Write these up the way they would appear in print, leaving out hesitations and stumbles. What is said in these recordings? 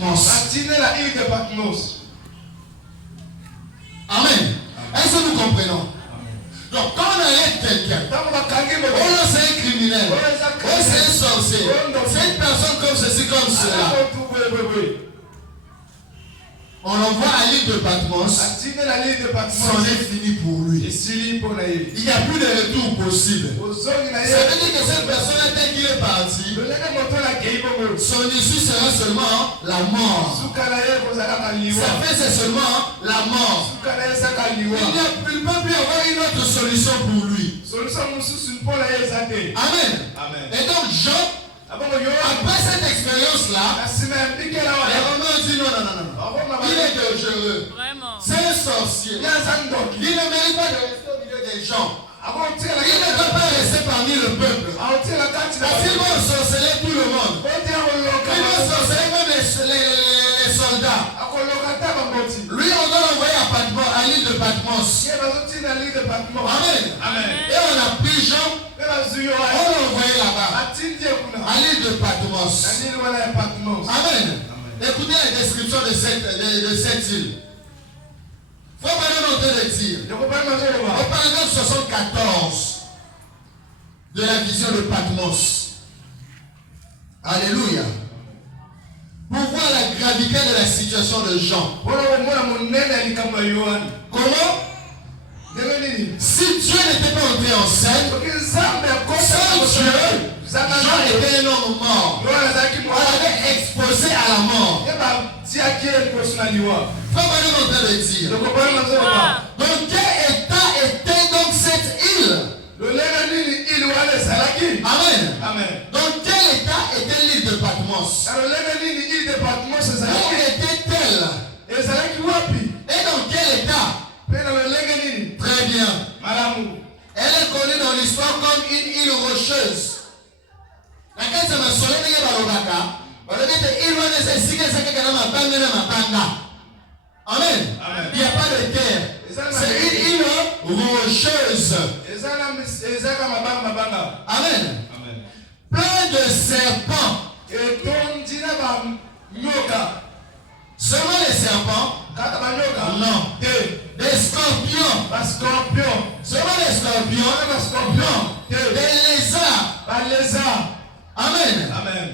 la île de Patmos. Amen. Est-ce que nous comprenons? Donc quand on arrête quelqu'un, oh c'est un criminel, oh c'est un sorcier, c'est une personne comme ceci, comme cela, on l'envoie à l'île de Patmos, c'en est fini pour lui. Il n'y a plus de retour possible. Ça veut dire que cette personne, dès qu'il est parti, son issue sera seulement la mort. Ça fait c'est seulement la mort. Il ne peut plus avoir une autre solution pour lui. Amen. Et donc Job, après cette expérience-là, les Romains disent non. Il est dangereux. C'est un sorcier. Il ne mérite pas de rester au milieu des gens. Il ne peut pas rester parmi le peuple. Parce qu'il va sorceler tout le monde. Il va sorceler même les soldats. Lui, on doit l'envoyer à Patmos, à l'île de Patmos. Amen. Et on a pris Jean, on l'a envoyé là-bas, à l'île de Patmos. Amen. Écoutez la description de cette île. Il faut pas nous noter le tir. Au paragraphe 74 de la vision de Patmos. Alléluia. Pour voir la gravité de la situation de Jean. Comment? Si Dieu n'était pas entré en scène, sans Dieu, Jean était un homme mort. On l'avait exposé à la mort. Comment nous entendre le dire? Dans quel état était donc cette île? Amen. Dans quel état était l'île de Patmos? Où était-elle? Et dans quel état? Très bien. Elle est connue dans l'histoire comme une île rocheuse. Amen. Il n'y a pas de terre. C'est une île rocheuse. Amen. Plein de serpents. Seulement les serpents? Non. Des scorpions. Seulement les scorpions? Non. Des lézards. Amen.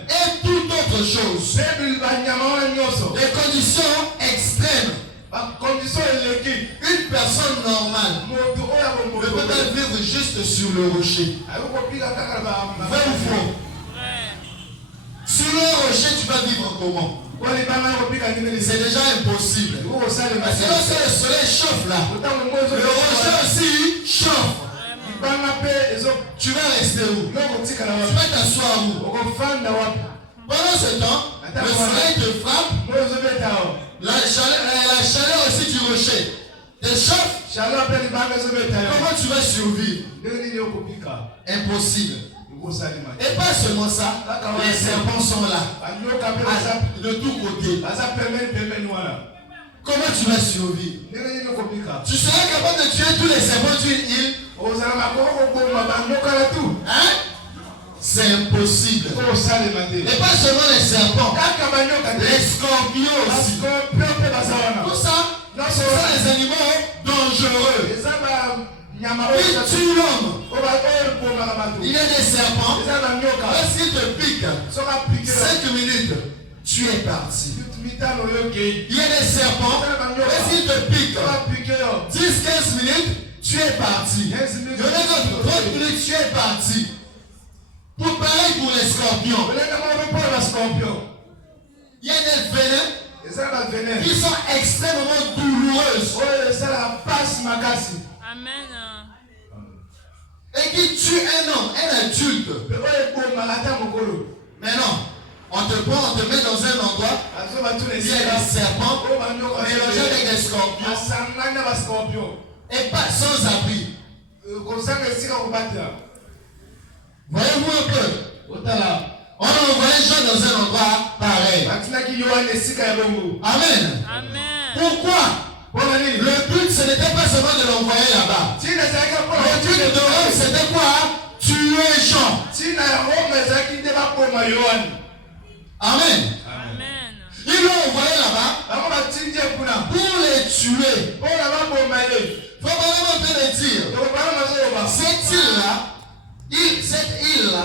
Et toute autre chose. Des conditions extrêmes. Une personne normale ne peut pas vivre juste sur le rocher. Vrai ou faux? Sur le rocher, tu vas vivre comment? C'est déjà impossible. Parce que lorsque le soleil chauffe là, le rocher aussi chauffe. Tu vas rester où? Tu vas t'asseoir où? Pendant ce temps, le soleil te frappe. La chaleur aussi du rocher te chauffe. Comment tu vas survivre? Impossible. Et pas seulement ça, les serpents sont là, de tous côtés. Comment tu vas survivre? Tu seras capable de tuer tous les serpents d'une île? Hein? C'est impossible. Et pas seulement les serpents, les scorpions aussi. Tout ça, ce sont des animaux dangereux. Ils tuent l'homme. Il y a des serpents. Lorsqu'ils te piquent 5 minutes, tu es parti. Il y a des serpents. Lorsqu'ils te piquent 10-15 minutes, tu es parti. Il y en a d'autres 30 minutes, tu es parti. Tout pareil pour les scorpions. Il y a des vénins qui sont extrêmement douloureuses. Amen. Et qui tue un homme, un adulte. Mais non, on te prend, on te met dans un endroit, il y a des serpents mélangés avec des scorpions. Et pas sans abri. Voyez-vous un peu? On a envoyé Jean dans un endroit pareil. Amen. Pourquoi? Le but, ce n'était pas seulement de l'envoyer là-bas. Le but de Rome, c'était quoi? Tuer Jean. Amen. Ils l'ont pour les tuer. Faut vraiment en train de dire, cette île-là,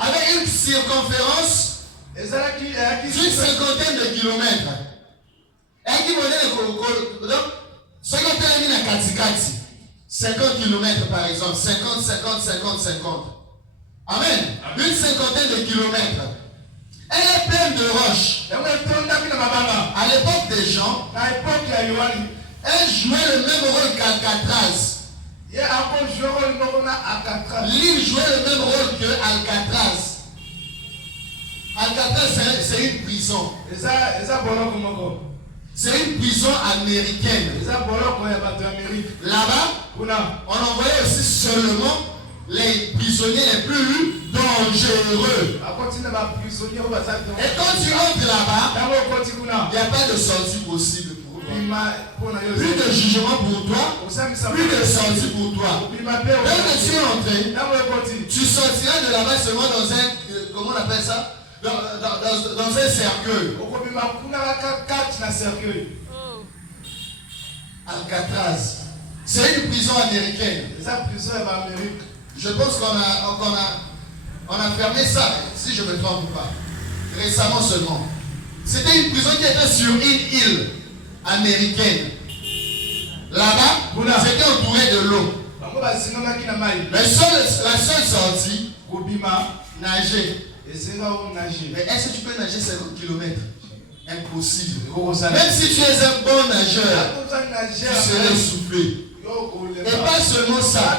avait une circonférence d'une cinquantaine de kilomètres. Et qui donc, ce qu'on termine à Katikati, 50 kilomètres par exemple, 50, 50, 50, 50. Amen. Une cinquantaine de kilomètres. Elle est pleine de roches. À l'époque des gens, elle jouait le même rôle qu'Alcatraz. L'île jouait le même rôle que Alcatraz. Alcatraz, c'est une prison. C'est une prison américaine. Là-bas, on envoyait aussi seulement les prisonniers les plus dangereux. Et quand tu entres là-bas, il n'y a pas de sortie possible pour toi. Plus de jugement pour toi, plus de sortie pour toi. Dès que tu es entré, tu sortiras de là-bas seulement dans un, comment on appelle ça? Dans un cercueil. Alcatraz. C'est une prison américaine. Je pense qu'on a fermé ça, si je ne me trompe pas. Récemment seulement. C'était une prison qui était sur une île américaine. Là-bas, c'était entouré de l'eau. La seule sortie, nager. Mais est-ce que tu peux nager 50 km? Impossible. Même si tu es un bon nageur, tu serais soufflé. Et pas seulement ça,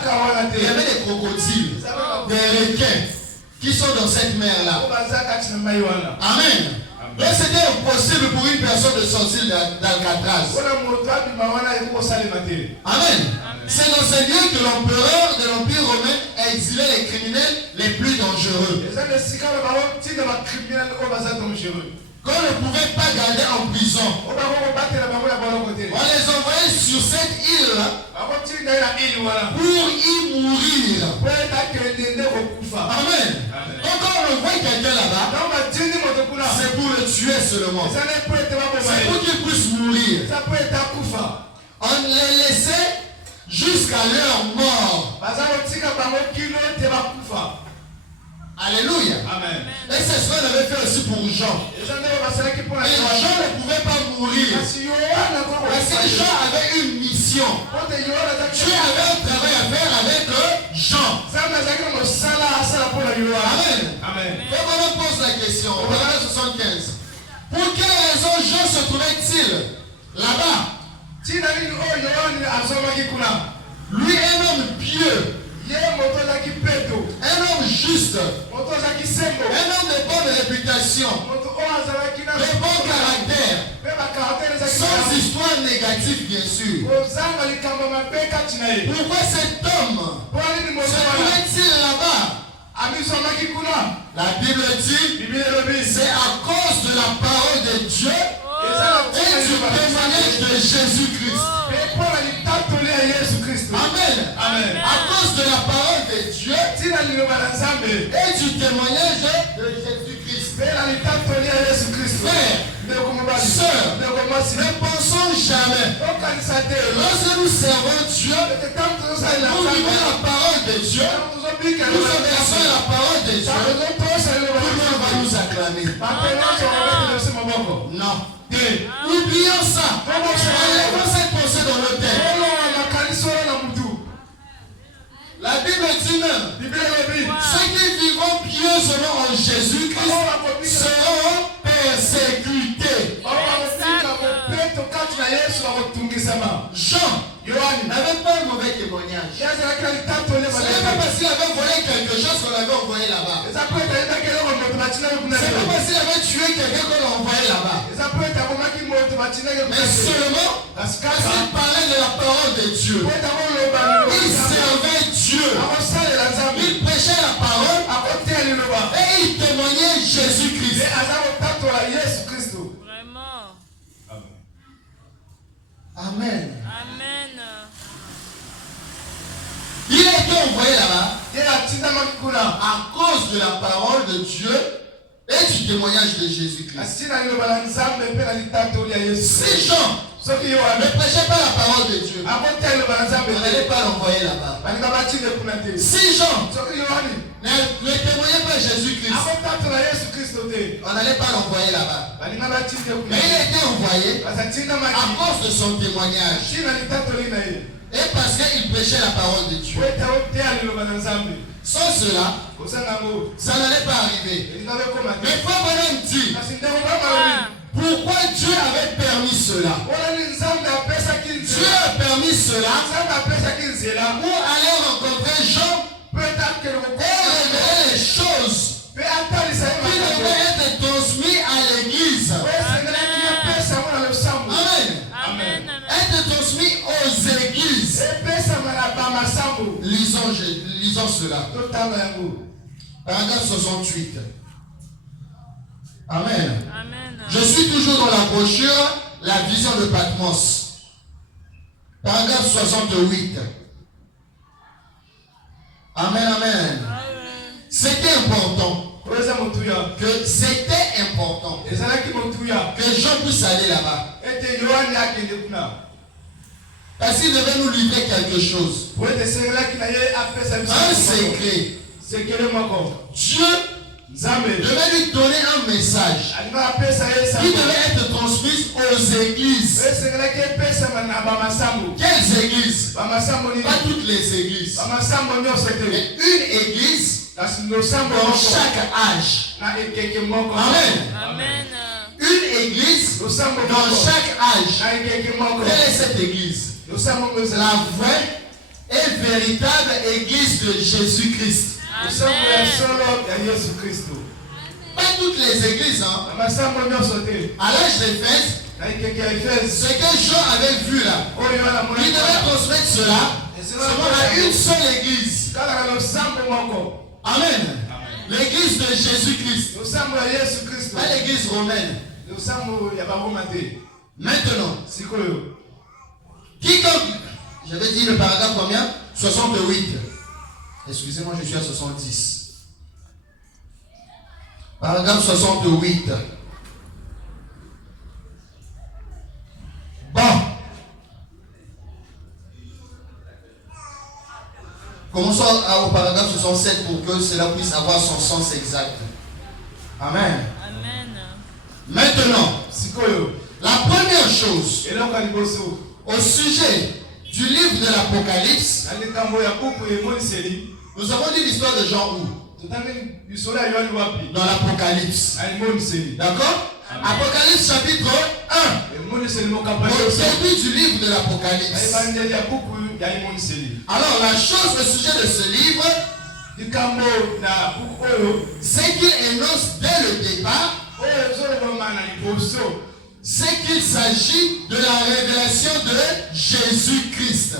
il y avait des crocodiles, des requins qui sont dans cette mer-là. Amen. Donc c'était impossible pour une personne de sortir d'Alcatraz. Amen. C'est dans ce lieu que l'empereur de l'Empire romain a exilé les criminels les plus dangereux. Qu'on ne pouvait pas garder en prison, on les envoyait sur cette île pour y mourir. Amen. Donc quand on envoie quelqu'un là-bas, c'est pour le tuer seulement. C'est pour qu'il puisse mourir. On les laissait jusqu'à leur mort. Alléluia. Amen. Et c'est ce qu'on avait fait aussi pour Jean. Et Jean ne pouvait pas mourir. Parce que Jean avait une mission. Dieu avait un travail à faire avec Jean. Amen. Donc on pose la question. Au verset 75. Pour quelle raison Jean se trouvait-il là-bas? Lui, un homme pieux. Un homme juste, un homme de bonne réputation, de bon caractère, sans histoire négative bien sûr. Pourquoi cet homme se trouvait-il là-bas? La Bible dit, c'est à cause de la parole de Dieu et du témoignage de Jésus-Christ. Amen. Amen. À cause de la parole de Dieu et du témoignage de Jésus-Christ. Frère, sœur, ne pensons jamais. Lorsque nous servons Dieu, nous vivons la parole de Dieu, nous obéissons la parole de Dieu, tout le monde va nous acclamer. Non. Oublions ça. Enlevons cette pensée dans nos têtes. La Bible dit même, ceux qui vivront pieusement en Jésus-Christ seront persécutés. Jean n'avait pas un mauvais témoignage. Ce n'est pas parce qu'il avait volé quelque chose qu'on l'avait envoyé là-bas. Ce n'est pas parce qu'il avait tué quelqu'un qu'on l'a envoyé là-bas. Mais seulement parce qu'il parlait de la parole de Dieu. Il servait Dieu. Il prêchait la parole et il témoignait Jésus-Christ. Vraiment. Amen. Amen. Il a été envoyé là-bas à cause de la parole de Dieu et du du témoignage de Jésus-Christ. Si Jean ne prêchait pas la parole de Dieu, on n'allait pas l'envoyer là-bas. Si Jean ne témoignait pas Jésus-Christ, on n'allait pas l'envoyer là-bas. Mais il a été envoyé à cause de son témoignage. Et parce qu'il prêchait la parole de Dieu. Sans cela, ça n'allait pas arriver. Mais Frère Branham dit, pourquoi Dieu avait permis cela? Dieu a permis cela pour aller rencontrer Jean et révéler les choses qui devaient être transmises à l'église. Amen. Être transmis aux églises. Lisons cela. Paragraphe 68. Amen. Je suis toujours dans la brochure La vision de Patmos. Paragraphe 68. Amen. C'était important. Que c'était important que Jean puisse aller là-bas. Parce qu'il devait nous livrer quelque chose. Un secret. Dieu devait lui donner un message qui devait être transmis aux églises. Quelles églises? Pas toutes les églises. Mais une église dans chaque âge. Amen. Une église dans chaque âge. Quelle est cette église? La vraie et véritable église de Jésus-Christ. Pas toutes les églises. À l'âge d'Éphèse, ce que Jean avait vu là, il devait transmettre cela seulement à une seule église. Amen. L'église de Jésus-Christ. Pas l'église romaine. Maintenant, quiconque, j'avais dit le paragraphe combien? 68. Excusez-moi, je suis à 70. Paragraphe 68. Bon. Commençons au paragraphe 67 pour que cela puisse avoir son sens exact. Amen. Maintenant, la première chose au sujet du livre de l'Apocalypse, nous avons dit l'histoire de Jean où? Dans l'Apocalypse. D'accord? Apocalypse chapitre 1. Au début du livre de l'Apocalypse. Alors la chose au sujet de ce livre, c'est qu'il énonce dès le départ c'est qu'il s'agit de la révélation de Jésus-Christ.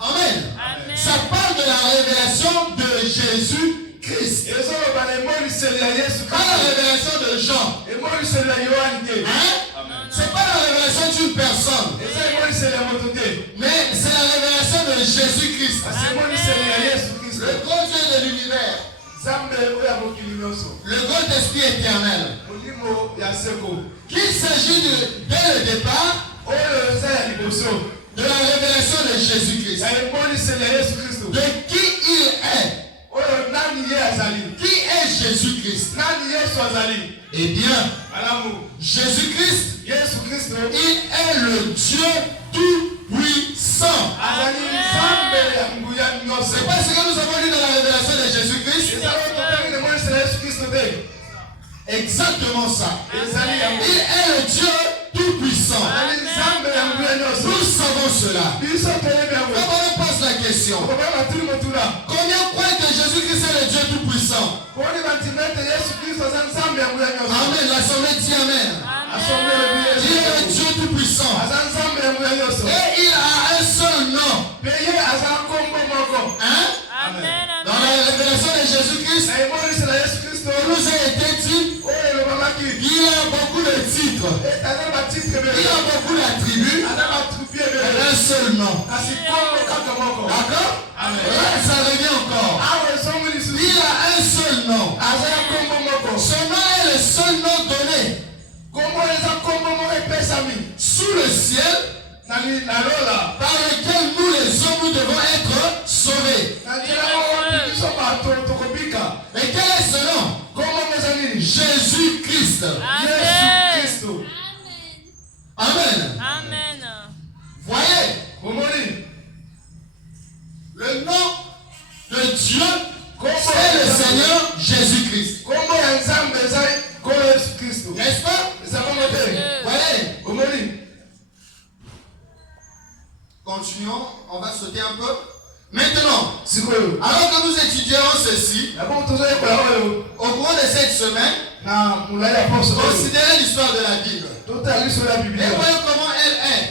Amen. Ça parle de la révélation de Jésus-Christ. Pas la révélation de Jean. C'est pas la révélation d'une personne. Mais c'est la révélation de Jésus-Christ. Le grand Dieu de l'univers. Le grand esprit éternel. Qu'il s'agit dès le départ de la révélation de Jésus-Christ. De qui il est. Qui est Jésus-Christ? Eh bien, Jésus-Christ, il est le Dieu tout-puissant. C'est pas ce que nous avons lu dans la révélation de Jésus-Christ? Exactement ça. Il est le Dieu tout-puissant. Nous savons cela. Quand on pose la question, combien croient que Jésus-Christ est le Dieu tout-puissant? Amen. L'assemblée dit Amen. Il est le Dieu tout-puissant. Et il a un seul nom. Hein? Dans la révélation de Jésus-Christ, il nous a été dit qu'il a beaucoup de titres. titres. Il a beaucoup d'attributs. Un seul nom. D'accord? Ça revient encore. Il a un seul nom. Son nom est le seul nom donné sous le ciel par lequel nous les hommes nous devons être sauvés. Et quel est ce nom? Jésus-Christ. Amen. Amen. Voyez, le nom de Dieu, c'est le Seigneur Jésus-Christ. N'est-ce pas? Voyez. Continuons, on va sauter un peu. Maintenant, alors que nous étudierons ceci, au cours de cette semaine, considérez l'histoire de la Bible. Et voyez comment elle est.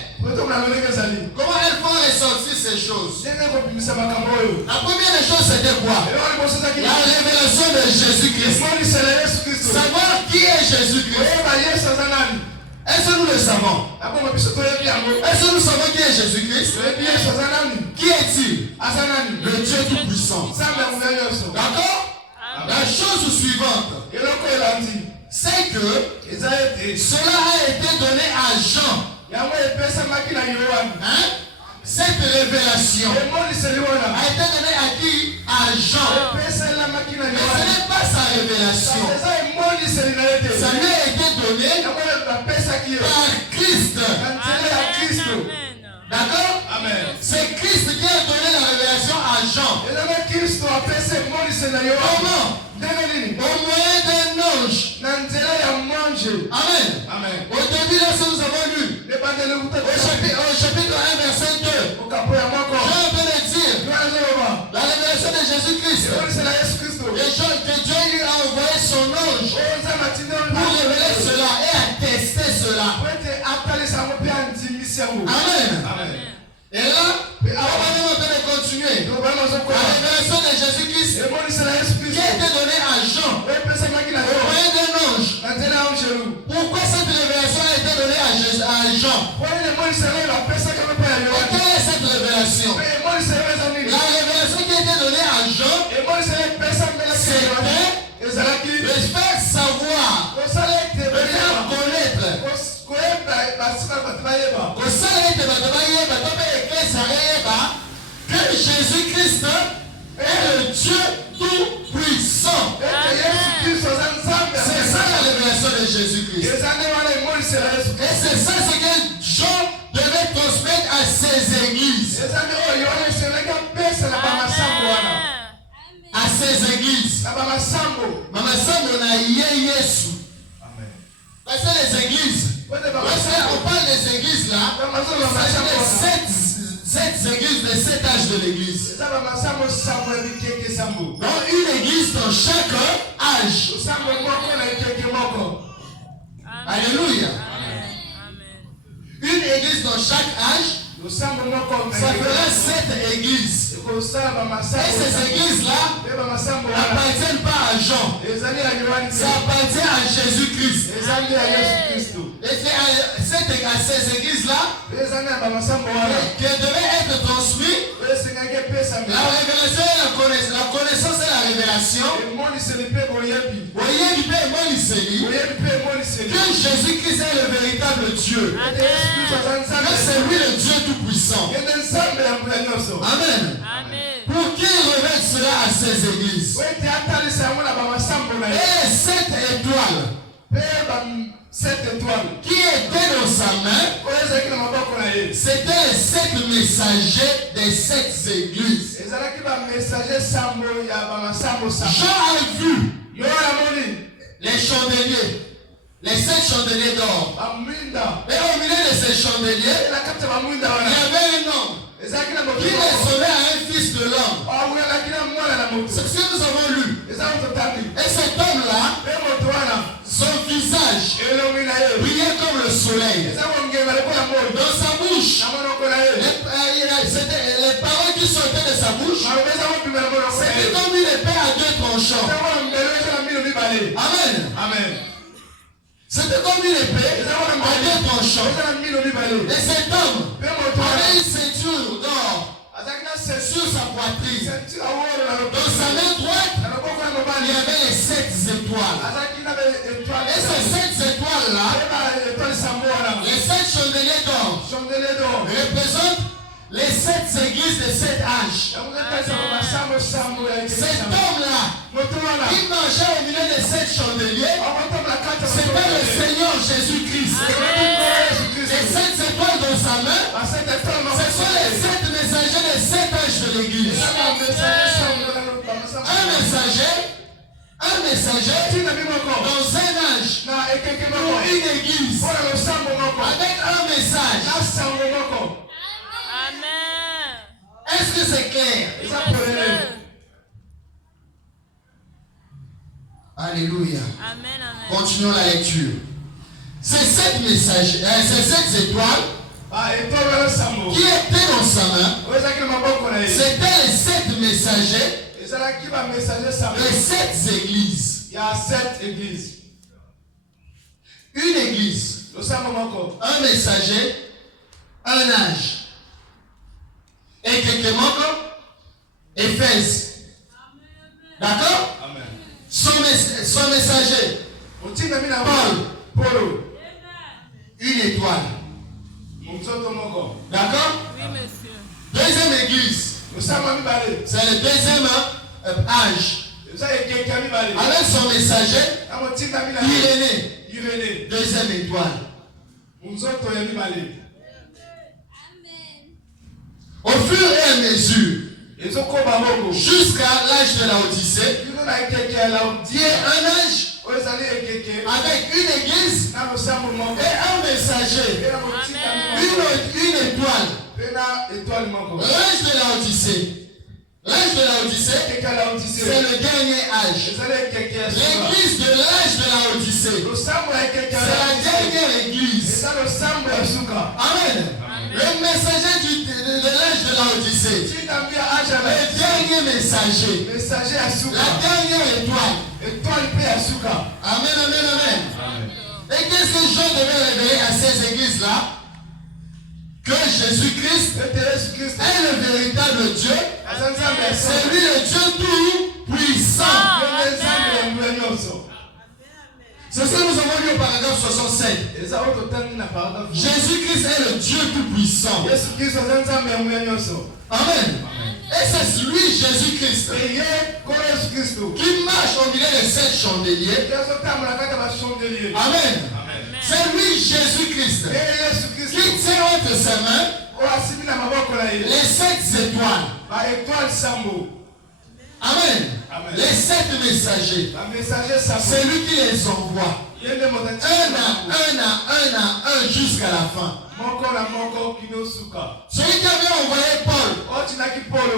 Comment elles font ressortir ces choses. La première des choses, c'était quoi? La révélation de Jésus-Christ. Savoir qui est Jésus-Christ. Est-ce que nous le savons? Est-ce que nous savons qui est Jésus-Christ? Qui est-il? Le Dieu Tout-Puissant. D'accord? La chose suivante, c'est que cela a été donné à Jean. Cette révélation a été donnée à qui? À Jean. Mais ce n'est pas sa révélation. Ça lui a été donné par Christ. D'accord? C'est Christ qui a donné la révélation à Jean. Comment? Au moyen d'un ange. Amen. Au début, là, nous avons lu. Au chapitre 1, verset 2. Jean veut le dire. La révélation de Jésus-Christ. Et Dieu lui a envoyé son ange pour révéler cela et attester cela. Amen. Et là, on va maintenant continuer. La révélation de Jésus-Christ qui a été donnée à Jean au moyen d'un ange. Pourquoi cette révélation a été donnée à Jean? Et quelle est cette révélation? La révélation qui a été donnée à Jean, c'était de faire savoir, de faire connaître que Jésus-Christ est le Dieu Tout-Puissant. C'est ça la révélation de Jésus-Christ. Et c'est ça ce que Jean devait transmettre à ses églises. À ses églises. Mama Sambo na Yesu. Parce que les églises, on parle des églises là, sept églises de 7 âges de l'église. Donc une église dans chaque âge. Alléluia. Une église dans chaque âge, ça fera 7 églises. Et ces églises-là n'appartiennent pas à Jean. Ça appartient à Jésus-Christ. Et c'est à ces églises-là qui devaient être transmises la révélation et la connaissance et la révélation. Que Jésus-Christ est le véritable Dieu. Que c'est lui le Dieu Tout-Puissant. Amen. Pour qu'il révèle cela à ses églises. Et cette étoile qui était dans sa main, c'était les 7 messagers des 7 églises. Jean a vu les chandeliers, les 7 chandeliers d'or. Et au milieu de ces chandeliers, il y avait un homme qui ressemblait à un fils de l'homme. C'est ce que nous avons lu. Et cet homme-là, son visage brillait comme le soleil. Dans sa bouche, les paroles qui sortaient de sa bouche, c'était comme une épée à 2 tranchants. Amen. C'est c'était comme une épée à deux tranchants. Et cet homme avait une ceinture d'or sur sa poitrine. Dans sa main droite, il y avait les 7 étoiles. Et ces 7 étoiles-là, les 7 chandeliers d'or, représentent les 7 églises des 7 âges. Cet homme-là, qui marchait au milieu des 7 chandeliers, c'était le Seigneur Jésus-Christ. Les 7 étoiles dans sa main, ce sont les 7 messagers des 7 âges de l'église. Un messager dans un âge, pour une église, avec un message. Amen. Est-ce que c'est clair? Alléluia. Amen, amen. Continuons la lecture. Ces 7 messagers, ces 7 étoiles qui étaient dans sa main, c'était les 7 messagers des 7 églises. Il y a 7 églises. Une église, un messager, un âge. Et quelques manquent, Éphèse. D'accord? Amen. Son messager, Paul, une étoile. D'accord? Oui, monsieur. Deuxième église, c'est le deuxième âge. Avec son messager, Irénée, deuxième étoile. Au fur et à mesure, jusqu'à l'âge de la Odyssée, il y a un âge avec une église et un messager, une étoile. L'âge de la Odyssée. L'âge de la Odyssée, c'est le dernier âge. L'église de l'âge de la Odyssée, c'est la dernière église. Amen. Le messager de l'âge de la Odyssée, le dernier messager, la dernière étoile. Amen, amen, amen. Et qu'est-ce que Jean devait révéler à ces églises-là? Que Jésus-Christ est le véritable Dieu. C'est lui le Dieu tout puissant. C'est ce que nous avons lu au paragraphe 67. Jésus-Christ est le Dieu tout puissant. Amen. Et c'est lui, Jésus-Christ, qui marche au milieu des 7 chandeliers. Amen. C'est lui, Jésus-Christ, qui tient entre ses mains les 7 étoiles. Amen. Les 7 messagers. C'est lui qui les envoie. Un à un jusqu'à la fin. Celui qui avait envoyé Paul,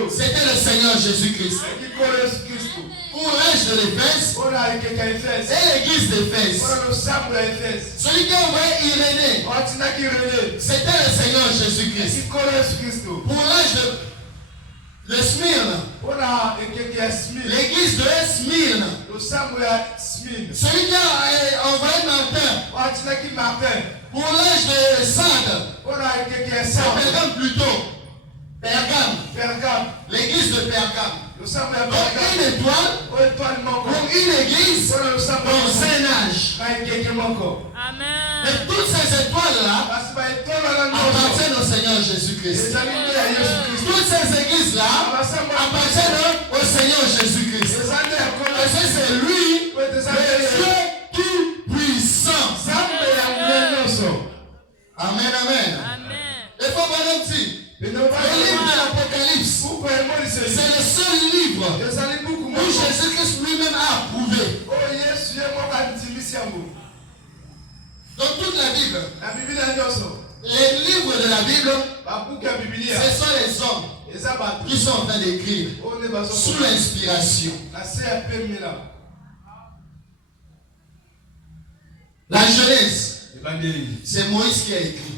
c'était le Seigneur Jésus-Christ. Pour l'âge de l'Éphèse et l'église d'Éphèse. Celui qui a envoyé Irénée, c'était le Seigneur Jésus-Christ. Pour l'âge de Smyrne, l'église de Smyrne, celui qui a envoyé Martin, pour l'âge de Sade, Pergame plutôt, Pergame, l'église de Pergame. Donc une étoile pour une église dans un âge. Amen. Et toutes ces étoiles-là appartiennent au Seigneur Jésus-Christ. Toutes ces églises-là appartiennent au Seigneur Jésus-Christ. Parce que c'est lui, le Dieu tout puissant. Amen, amen. Il faut voir un petit. Le livre de l'Apocalypse, c'est le seul livre où Jésus-Christ lui-même a approuvé. Dans toute la Bible, les livres de la Bible, ce sont les hommes qui sont en train d'écrire sous l'inspiration. La Genèse, c'est Moïse qui a écrit.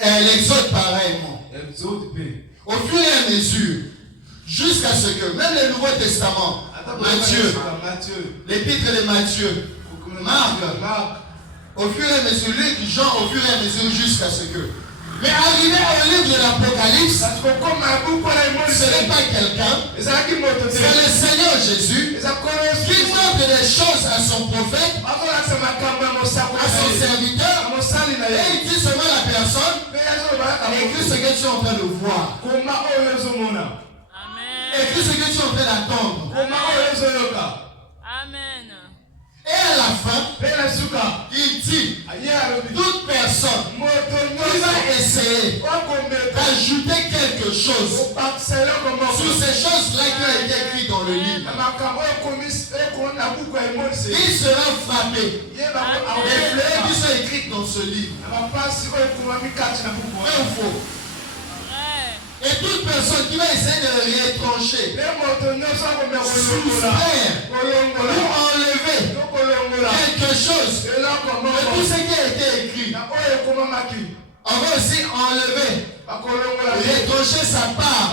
L'Exode pareillement. Au fur et à mesure, jusqu'à ce que même le Nouveau Testament, Matthieu, l'épître de Matthieu, Marc, au fur et à mesure, Luc, Jean, au fur et à mesure, jusqu'à ce que. Mais arrivé au livre de l'Apocalypse, ce n'est pas quelqu'un, c'est le Seigneur Jésus qui montre des choses à son prophète, à son serviteur, et il dit seulement la personne, écrit ce que tu es en train de voir, écrit ce que tu es en train d'attendre. Amen. Et à la fin, il dit, toute personne qui va essayer d'ajouter quelque chose sur ces choses-là qui ont été écrites dans le livre, il sera frappé. Les fleurs qui sont écrites dans ce livre. Vrai ou faux? Et toute personne qui va essayer de retrancher, soustraire ou enlever quelque chose de tout ce qui a été écrit, on va aussi enlever, retrancher sa part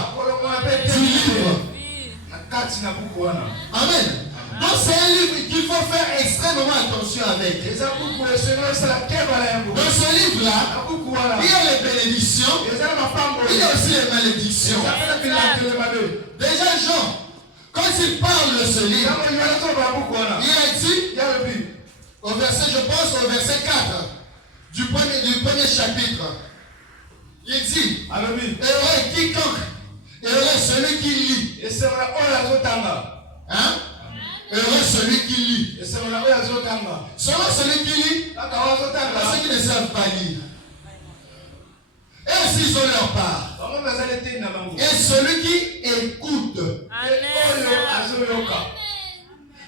du livre. Amen. Donc c'est un livre qu'il faut faire extrêmement attention avec. Dans ce livre-là, il y a les bénédictions, il y a aussi les malédictions. Déjà Jean, quand il parle de ce livre, il a dit, au verset, je pense au verset 4 du premier chapitre, il dit, heureux quiconque, heureux celui qui lit. Hein? Heureux celui qui lit. Seulement celui qui lit, ceux qui ne savent pas lire. Et aussi ils ont leur part. Et celui qui écoute.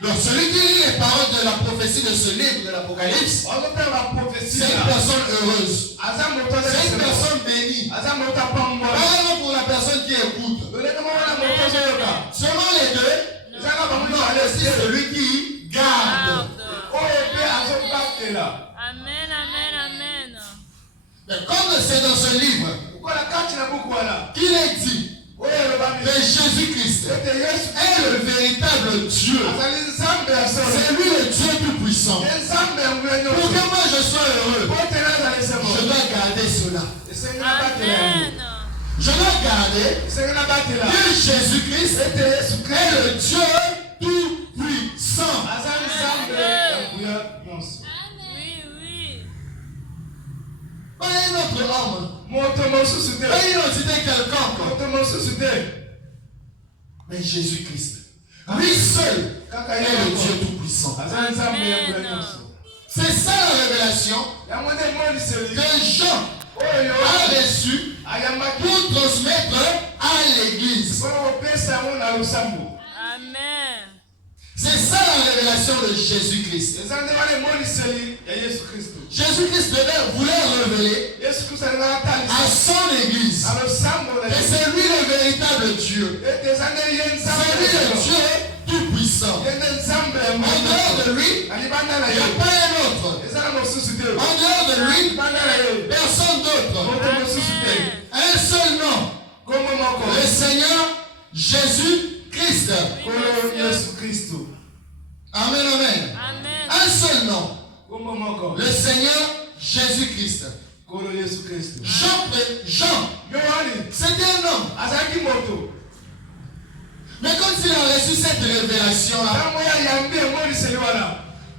Donc celui qui lit les paroles de la prophétie de ce livre de l'Apocalypse, c'est une personne heureuse. C'est une personne bénie. Pas pour la personne qui écoute. Seulement les deux. Non, c'est celui qui garde. Amen, amen, amen. Mais comme c'est dans ce livre qu'il est dit que Jésus-Christ est le véritable Dieu. C'est lui le Dieu tout-puissant. Pour que moi je sois heureux, je dois garder cela. Amen. Je dois garder que Jésus-Christ est le Dieu tout-puissant. Oui, oui. Pas un autre homme. Pas une entité quelconque. Mais Jésus-Christ. Lui seul est le Dieu tout-puissant. C'est ça la révélation que Jean a reçu pour transmettre à l'église. Amen. C'est ça la révélation de Jésus-Christ. Jésus-Christ voulait révéler à son église que c'est lui le véritable Dieu. C'est lui le Dieu tout-puissant. En dehors de lui, il n'y a pas un autre. En dehors de lui, personne d'autre. Un seul nom. Le Seigneur Jésus-Christ. Amen, amen. Un seul nom. Le Seigneur Jésus-Christ. Jean, c'était un homme. Mais quand il a reçu cette révélation-là,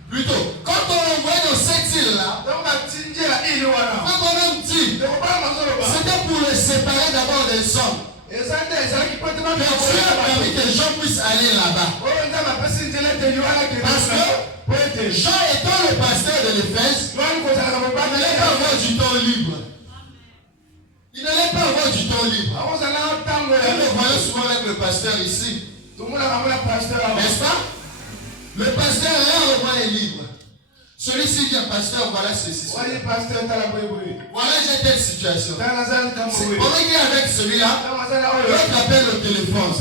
plutôt, quand on envoie dans cette île-là, quand on même dit, c'était pour le séparer d'abord des hommes. Que Dieu a permis que Jean puisse aller là-bas. Parce que Jean étant le pasteur de l'Éphèse, il n'allait pas avoir du temps libre. Il n'allait pas avoir du temps libre. Nous le voyons souvent avec le pasteur ici. N'est-ce pas? Le pasteur rarement est libre. Celui-ci vient, pasteur, voilà ceci. Voilà, j'ai telle situation. On est avec celui-là. L'autre appelle le téléphone.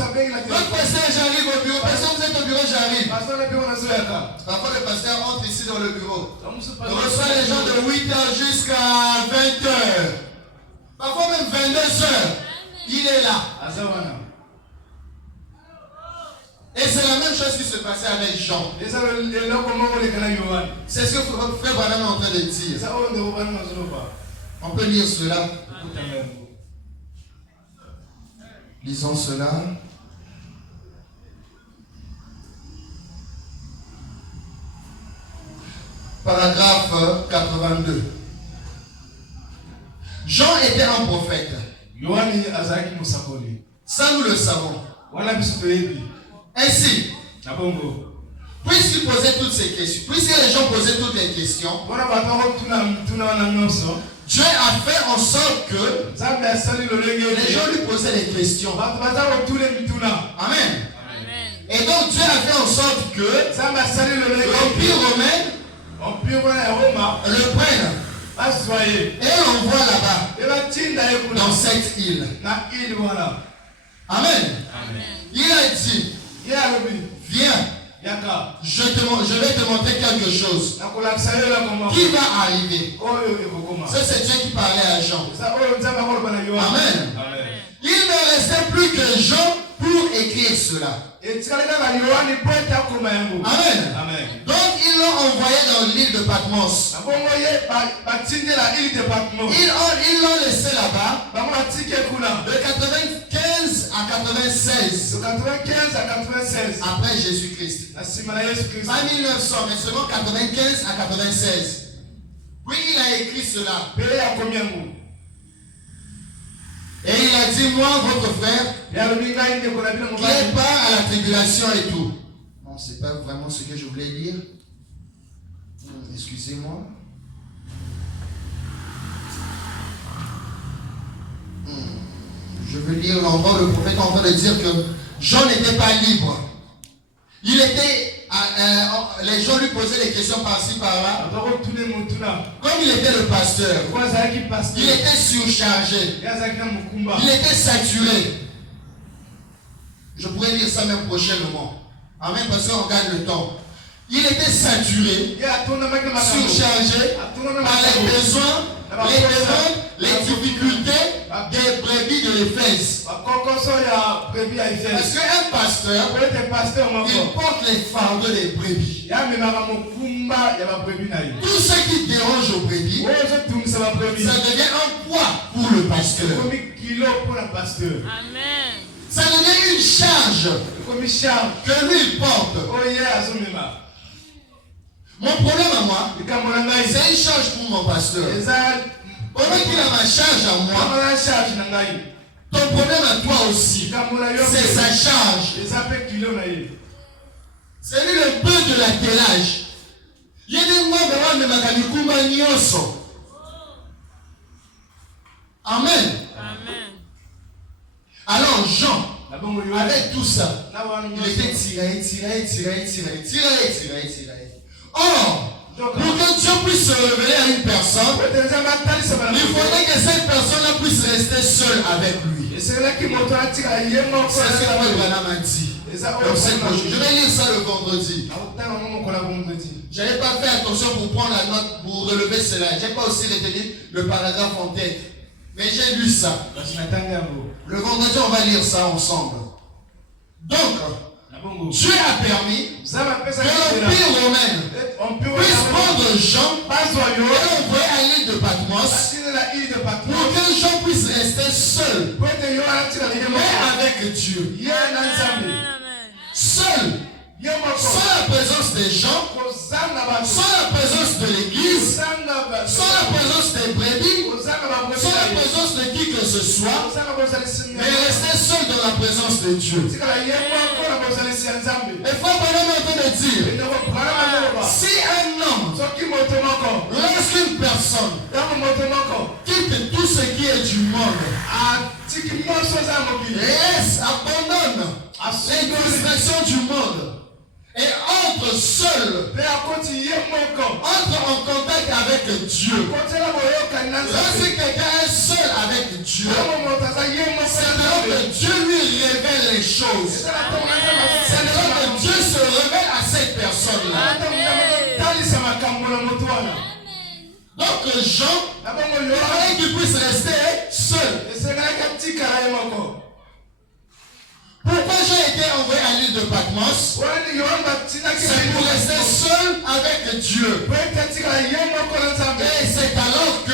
L'autre pasteur, j'arrive au bureau. Pasteur, vous êtes au bureau, j'arrive. Parfois, le pasteur entre ici dans le bureau. On reçoit les gens de 8h jusqu'à 20h. Parfois même 22h. Il est là. Et c'est la même chose qui se passait avec Jean. C'est ce que Frère Branham est en train de dire. On peut lire cela. Lisons cela. Paragraphe 82. Jean était un prophète. Ça, nous le savons. Ainsi, puisqu'il posait toutes ces questions, puisque les gens posaient toutes les questions, Dieu a fait en sorte que les gens lui posaient les questions. Amen. Et donc Dieu a fait en sorte que l'Empire romain le prenne et l'envoie là-bas, dans cette île. Amen. Il a dit, viens, je vais te montrer quelque chose qui va arriver. Ça, c'est Dieu qui parlait à Jean. Amen. Il ne restait plus que Jean pour écrire cela. Amen. Donc ils l'ont envoyé dans l'île de Patmos. Ils l'ont laissé là-bas de 95 à 96 après Jésus-Christ. Pas 1900, mais seulement 95 à 96. Oui, il a écrit cela. Et il a dit, moi, votre frère, qui est part à la tribulation et tout. Non, c'est pas vraiment ce que je voulais lire. Excusez-moi. Je veux lire l'endroit où le prophète est en train de dire que Jean n'était pas libre. Il était... les gens lui posaient des questions par-ci, par-là. Comme il était le pasteur, il était surchargé. Il était saturé. Je pourrais lire ça même prochainement. Amen, parce qu'on gagne le temps. Il était saturé, surchargé par les besoins, les demandes, les difficultés des brebis de l'Éphèse. Parce qu'un pasteur, il porte les fardeaux des brebis. Tout ce qui dérange aux brebis, ça devient un poids pour le pasteur. Amen. Ça devient une charge que lui porte. Mon problème à moi, c'est une charge pour mon pasteur. Pendant qu'il a ma charge à moi, ton problème à toi aussi, c'est sa charge. C'est lui le peu de l'attelage. Il y a des moments de Makanikumba Nyoso. Amen. Alors Jean, avec tout ça, il était tiré. Or, pour que Dieu puisse se révéler à une personne, il faudrait que cette personne-là puisse rester seule avec lui. C'est ce que Branham a dit. Je vais lire ça le vendredi. Je n'avais pas fait attention pour prendre la note, pour relever cela. Je n'ai pas aussi retenu le paragraphe en tête. Mais j'ai lu ça. Le vendredi, on va lire ça ensemble. Donc, Dieu a permis que l'Empire romain puisse prendre Jean et l'envoyer à l'île de Patmos pour que Jean puisse rester seul, mais avec Dieu. Seul. Sans la présence des gens, sans la présence de l'église, sans la présence des brebis, sans la présence de qui que ce soit, mais rester seul dans la présence de Dieu. Et Frère Branham est en train de dire, si un homme, lorsqu'une personne quitte tout ce qui est du monde, abandonne les distractions du monde, et entre seul, entre en contact avec Dieu. Lorsque quelqu'un est seul avec Dieu, c'est là que Dieu lui révèle les choses. C'est là que Dieu se révèle à cette personne-là. Donc Jean, il fallait qu'il puisse rester seul. Pourquoi Jean a été envoyé à l'île de Patmos, c'est pour rester seul avec Dieu. Et c'est alors que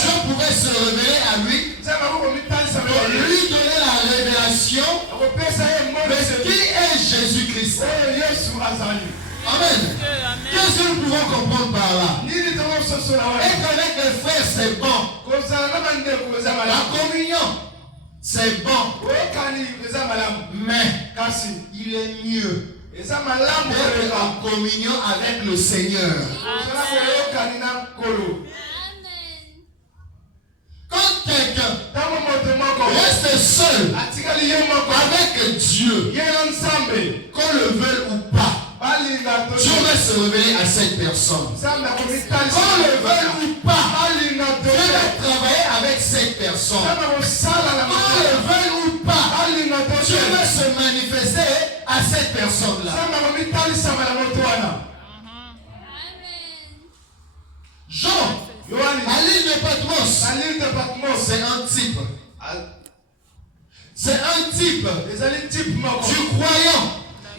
Dieu pouvait se révéler à lui, pour lui donner la révélation de qui est Jésus-Christ. Amen. Qu'est-ce que nous pouvons comprendre par là? Être avec les frères, c'est bon. La communion, c'est bon. Mais il est mieux d'être en communion avec le Seigneur. Quand quelqu'un reste seul avec Dieu, qu'on le veuille ou pas, Dieu va se révéler à cette personne. Qu'on le veuille ou pas, Dieu va travailler avec cette personne. Qu'on le veuille ou pas, Dieu va se manifester à cette personne-là. Jean, à l'île de Patmos, c'est un type. C'est un type du croyant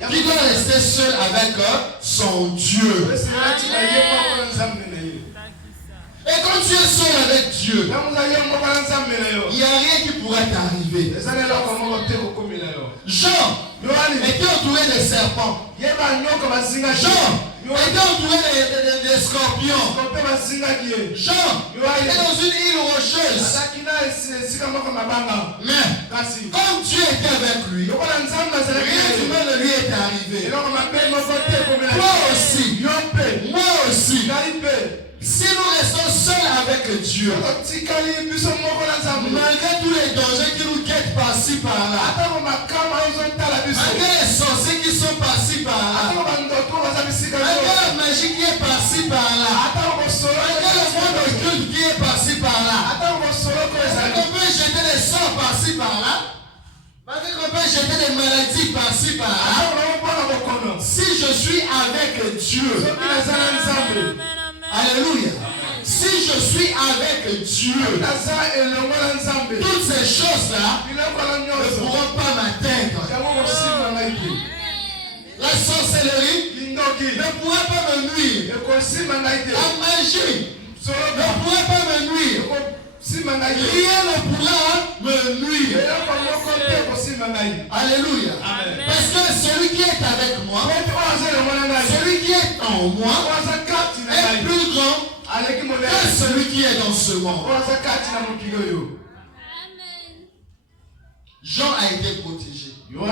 qui doit rester seul avec son Dieu. Et quand tu es seul avec Dieu, il n'y a rien qui pourrait t'arriver. Jean était entouré de serpents. Jean était entouré de scorpions. Jean était dans une île rocheuse. Mais comme Dieu était avec lui, rien du mal ne lui est arrivé. Moi aussi. Si nous restons seuls avec Dieu, malgré tous les dangers qui nous guettent par-ci par-là, malgré les sorciers qui sont par-ci par-là, malgré la magie qui est par-ci par-là, malgré le monde occulte qui est par-ci par-là, malgré qu'on peut jeter des sorts par-ci par-là, malgré qu'on peut jeter des maladies par-ci par-là, si je suis avec Dieu, alléluia. Si je suis avec Dieu, toutes ces choses-là ne pourront pas m'atteindre. La sorcellerie ne pourra pas me nuire. La magie ne pourra pas me nuire. Rien ne pourra me nuire. Alléluia. Parce que celui qui est avec moi, celui qui est en moi, est plus grand que celui qui est dans ce monde. Jean a été protégé. Jean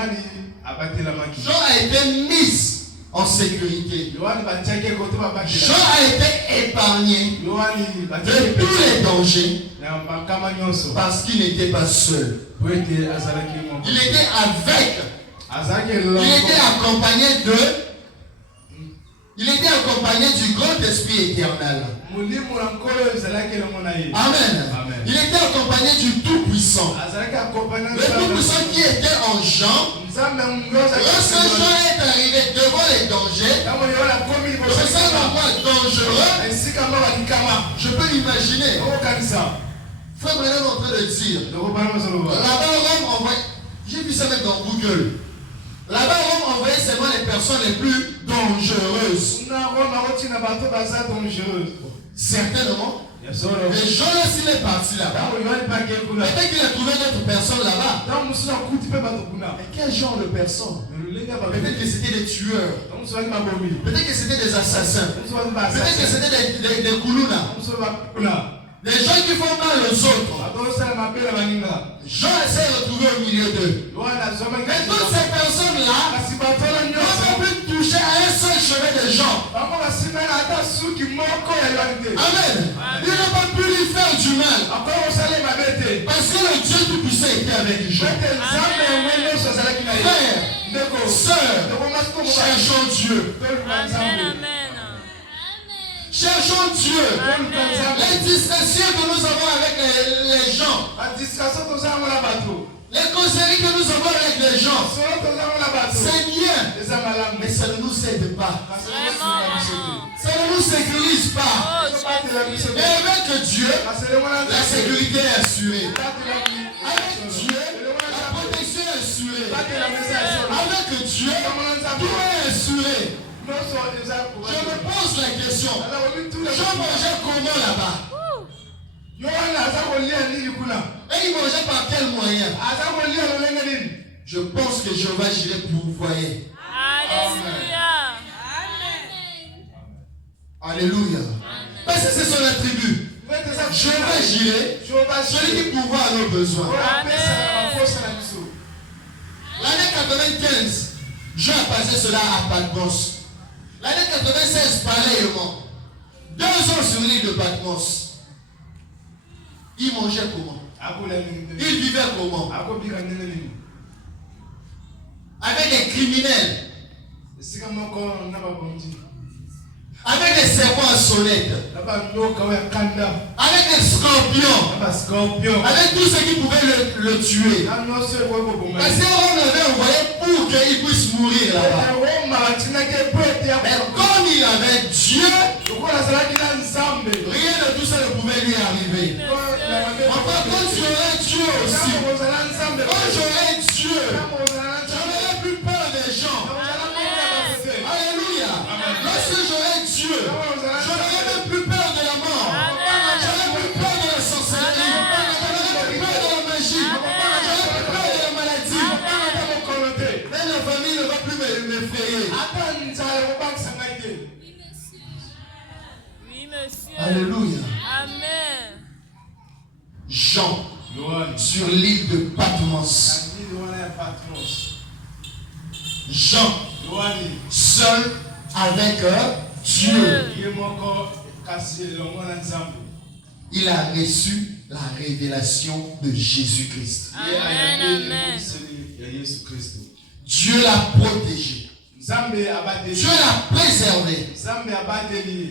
a été mis en sécurité. Jean a été épargné de tous les dangers parce qu'il n'était pas seul. Il était avec. Il était accompagné du grand esprit éternel. Amen. Il était accompagné du Tout-Puissant. Le Tout-Puissant qui était en Jean. Lorsque Jean est arrivé devant les dangers, devant un endroit dangereux, je peux imaginer. Frère Brennan est en train de dire, là-bas Rome envoyait, j'ai vu ça même dans Google. Là-bas Rome envoyait seulement les personnes les plus dangereuses. Certainement. Et Jean là, s'il est parti là-bas, peut-être qu'il a trouvé d'autres personnes là-bas. Mais quel genre de personnes? Peut-être que c'était des tueurs. Peut-être que c'était des assassins. Peut-être que c'était des koulouna. Des gens qui font mal aux autres. Jean s'est retrouvé au milieu d'eux. Mais toutes ces personnes-là ne peuvent plus toucher à un seul chevet de Jean. Amen. Ils n'ont pas pu lui faire du mal. Parce que le Dieu Tout-Puissant était avec Jean. Frère, sœur, cherchons Dieu. Cherchons Dieu. Les discussions que nous avons avec les gens. Les causeries que nous avons avec les gens. C'est bien. Mais ça ne nous aide pas. Ça ne nous sécurise pas. Et avec Dieu, la sécurité est assurée. Avec Dieu, la protection est assurée. avec Dieu, tout est assuré. Je me pose la question. Jean mangeait comment là-bas? Et il mangeait par quel moyen? Je pense que Jéhovah Jireh pourvoyait. Alléluia. Alléluia. Parce que c'est son attribut. Jéhovah Jireh, celui qui pourvoit à nos besoins. L'année 95, Jean a passé cela à Patmos. L'année 96, pareillement. 2 ans sur l'île de Patmos. Il mangeait comment? Il vivait comment? Avec des criminels. Avec des serpents à sonnette. Avec des scorpions. Avec tout ce qui pouvait le tuer. Parce qu'on l'avait envoyé pour qu'il puisse mourir là-bas. Mais comme il avait Dieu, rien de tout ça ne pouvait lui arriver. Enfin, quand j'aurais Dieu aussi, quand j'aurais Dieu, je n'aurais plus peur des gens. Alléluia. Lorsque j'aurais Dieu, je n'aurais même plus peur de la mort. Je n'aurais plus peur de la sorcellerie. Je n'aurais plus peur de la magie. Je n'aurais plus peur de la maladie. Même la famille ne va plus m'effrayer. Oui, monsieur. Alléluia. Amen. Jean, sur l'île de Patmos. Jean, seul avec Dieu. Il a reçu la révélation de Jésus-Christ. Amen, amen. Dieu l'a protégé. Dieu l'a préservé.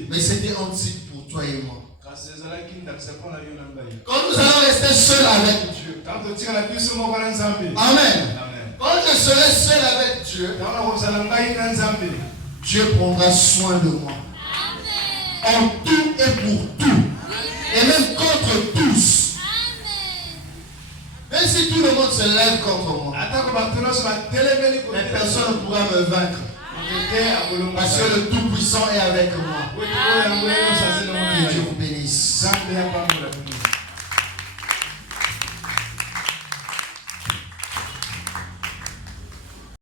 Mais c'était antique pour toi et moi. Quand nous allons rester seuls avec Dieu. Amen. Quand je serai seul avec Dieu, Dieu prendra soin de moi. En tout et pour tout. Et même contre tous. Même si tout le monde se lève contre moi, mais personne ne pourra me vaincre. Parce que le Tout-Puissant est avec moi.